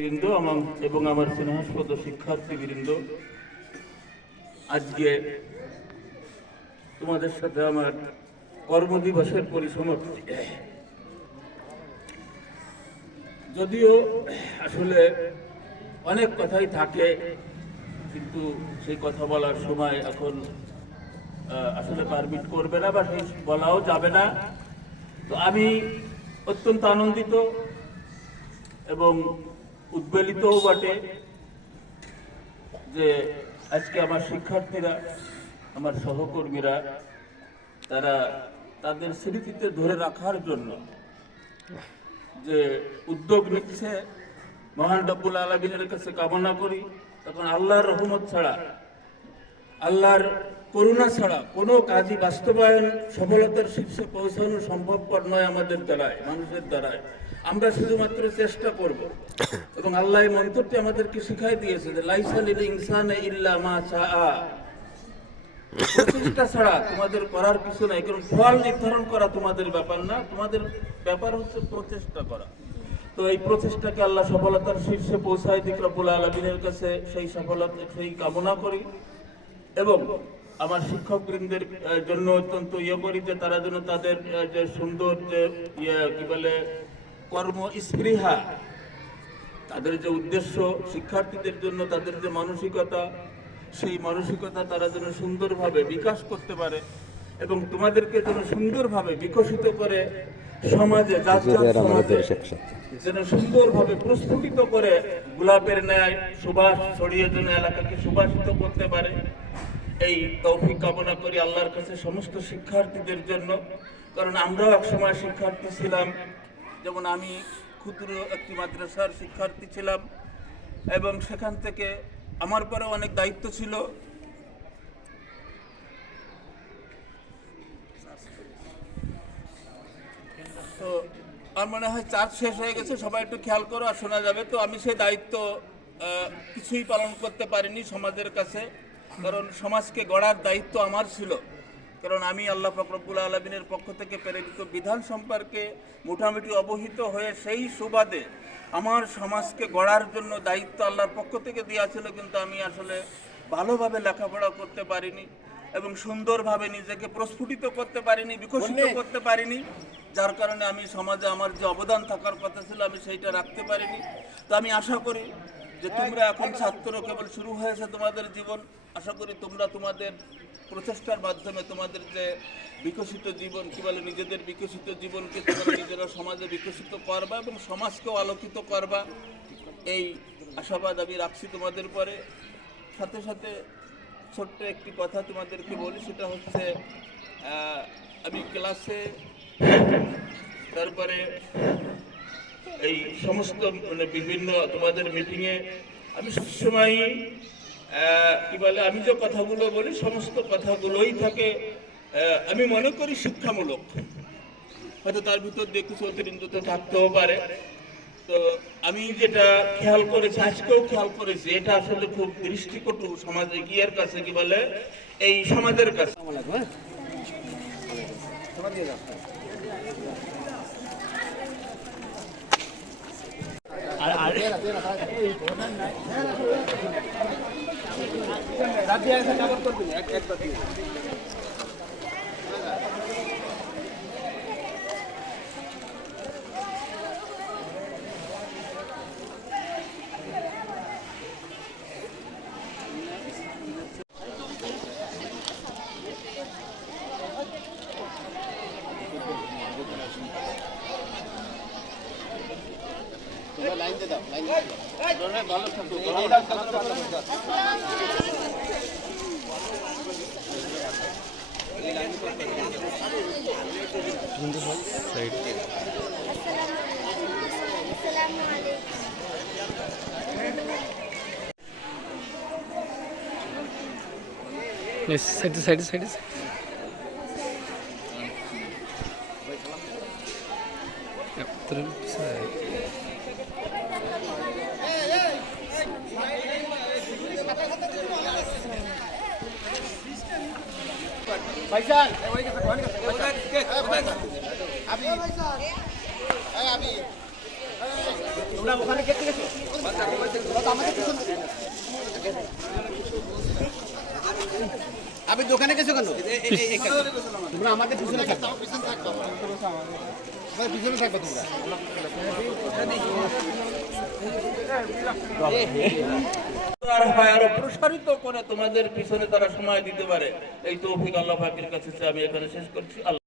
বৃন্দ এবং আমার স্নেহাস্পদ শিক্ষার্থীবৃন্দ, আজকে তোমাদের সাথে আমার কর্মদিবসের পরিসমাপ্তি। যদিও আসলে অনেক কথাই থাকে, কিন্তু সেই কথা বলার সময় এখন আসলে পারমিট করবে না বা সেই বলাও যাবে না। তো আমি অত্যন্ত আনন্দিত এবং উদ্বেলিতও বটে যে আজকে আমার শিক্ষার্থীরা, আমার সহকর্মীরা, তারা তাদের স্মৃতিতে ধরে রাখার জন্য যে উদ্যোগ নিচ্ছে, মহান রব্বুল আলামিনের কাছে কামনা করি, তখন আল্লাহর রহমত ছাড়া, আল্লাহর করুণা ছাড়া কোনো কাজই বাস্তবায়ন সফলতার শীর্ষে পৌঁছানো সম্ভবপর নয় আমাদের দ্বারায়, মানুষের দ্বারায়। আমরা শুধুমাত্র চেষ্টা করব। এবং আল্লাহ এই মন্ত্রটি আমাদেরকে শিখাই দিয়েছে যে লাইসা লিল ইনসানি ইল্লা মা শাআ, প্রচেষ্টা ছাড়া তোমাদের করার কিছু নাই। কারণ ফল নির্ধারণ করা তোমাদের ব্যাপার না, তোমাদের ব্যাপার হচ্ছে প্রচেষ্টা করা। তো এই প্রচেষ্টাকে আল্লাহ সফলতার শীর্ষে পৌঁছায় দিক রব্বুল আলামিনের কাছে সেই সফলতা, সেই কামনা করি। এবং আমার শিক্ষক বৃন্দের জন্য অত্যন্ত করি যে তারা যেন তাদের যে সুন্দর যে কি বলে কর্ম স্পৃহা, তাদের যে উদ্দেশ্য, শিক্ষার্থীদের জন্য তাদের যে মানসিকতা, সেই মানসিকতা তারা যেন সুন্দরভাবে বিকাশ করতে পারে এবং তোমাদেরকে যেন সুন্দরভাবে বিকশিত করে সমাজে, সমাজে যেন সুন্দরভাবে প্রস্ফুটিত করে গোলাপের ন্যায় সুবাস ছড়িয়ে যেন এলাকাকে সুবাসিত করতে পারে, এই তৌফিক কামনা করি আল্লাহর কাছে সমস্ত শিক্ষার্থীদের জন্য। কারণ আমরাও একসময় শিক্ষার্থী ছিলাম, যেমন আমি ক্ষুদ্র একটি মাদ্রাসার শিক্ষার্থী ছিলাম এবং সেখান থেকে আমার পরে অনেক দায়িত্ব ছিল। তো আমার মনে হয় চার্জ শেষ হয়ে গেছে, সবাই একটু খেয়াল করো আর শোনা যাবে। তো আমি সেই দায়িত্ব কিছুই পালন করতে পারিনি সমাজের কাছে, কারণ সমাজকে গড়ার দায়িত্ব আমার ছিল। কারণ আমি আল্লাহ পাক রব্বুল আলামিনের পক্ষ থেকে প্রেরিত বিধান সম্পর্কে মোটামুটি অবহিত হয়ে সেই সুবাদে আমার সমাজকে গড়ার জন্য দায়িত্ব আল্লাহর পক্ষ থেকে দেওয়া ছিল, কিন্তু আমি আসলে ভালোভাবে লেখাপড়া করতে পারিনি এবং সুন্দরভাবে নিজেকে প্রস্ফুটিত করতে পারিনি, বিকশিত করতে পারিনি, যার কারণে আমি সমাজে আমার যে অবদান থাকার কথা ছিল আমি সেইটা রাখতে পারিনি। তো আমি আশা করি যে তোমরা এখন ছাত্র, কেবল শুরু হয়েছে তোমাদের জীবন, আশা করি তোমরা তোমাদের প্রচেষ্টার মাধ্যমে তোমাদের যে বিকশিত জীবন, কি বলে নিজেদের বিকশিত জীবনকে তোমরা নিজেরা সমাজে বিকশিত করবা এবং সমাজকেও আলোকিত করবা, এই আশাবাদ আমি রাখছি তোমাদের পরে। সাথে সাথে ছোট্ট একটি কথা তোমাদেরকে বলি, সেটা হচ্ছে আমি ক্লাসে, তারপরে এই সমস্ত মানে বিভিন্ন তোমাদের মিটিংয়ে আমি সবসময় কি বলে আমি যে কথাগুলো বলি সমস্ত কথাগুলোই থাকে আমি মনে করি শিক্ষামূলক। হয়তো তার ভিতর দিয়ে কিছু অতিরিক্ত থাকতেও পারে। তো আমি যেটা খেয়াল করেছি, আজকেও খেয়াল করেছি, এটা আসলে খুব দৃষ্টিকটু সমাজে গিয়ার কাছে, কি বলে এই সমাজের কাছে। লাইন দে দাও, লাইন দে ভালো থাকো, সাইড ভাইজান তোমরা ওখানে খেতে গেছো? আপনি দোকানে গেছো কেন তোমরা আমাদের পিছনে থাকো পিছনে থাকবো তোমরা আরো প্রসারিত করে তোমাদের পিছনে তারা সময় দিতে পারে এই তৌফিক আল্লাহ পাকের কাছে চেয়ে আমি এখানে শেষ করছি।